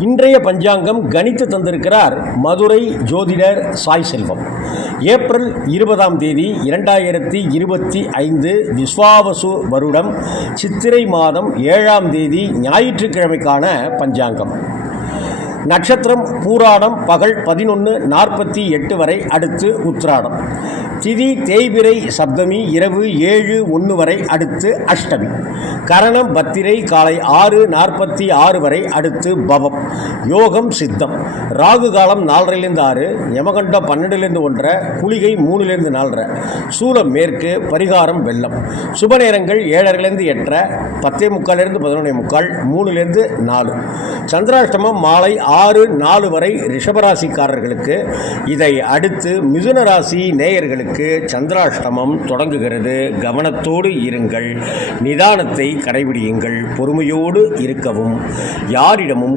இன்றைய பஞ்சாங்கம் கணித்து தந்திருக்கிறார் மதுரை ஜோதிடர் சாய் செல்வம். ஏப்ரல் இருபதாம் தேதி இரண்டாயிரத்தி இருபத்தி ஐந்து விஸ்வாவசு வருடம் சித்திரை மாதம் ஏழாம் தேதி ஞாயிற்றுக்கிழமைக்கான பஞ்சாங்கம். நட்சத்திரம் பூராடம் பகல் பதினொன்று நாற்பத்தி எட்டு வரை அடுத்து உத்ராடம் திதி தேய்பிரை சப்தமி இரவு ஏழு ஒன்று வரை அடுத்து அஷ்டமி. கரணம் பத்திரை காலை ஆறு நாற்பத்தி ஆறு வரை அடுத்து பவம். யோகம் சித்தம். ராகு காலம் நாலரைலேருந்து ஆறு யமகண்டம் பன்னெண்டுலேருந்து ஒன்றரை குளிகை மூணுலேருந்து நாலரை. சூலம் மேற்கு பரிகாரம் வெள்ளம். சுப நேரங்கள் ஏழரைலேருந்து எட்டரை பத்தே முக்கால்லேருந்து பதினொன்றே முக்கால் மூணுலேருந்து நாலு. சந்திராஷ்டமம் மாலை ஆறு நாலு வரை ரிஷபராசிக்காரர்களுக்கு இதை அடுத்து மிதுன ராசி நேயர்களுக்கு சந்திராஷ்டமம் தொடங்குகிறது. கவனத்தோடு இருங்கள். நிதானத்தை கடைபிடியுங்கள். பொறுமையோடு இருக்கவும். யாரிடமும்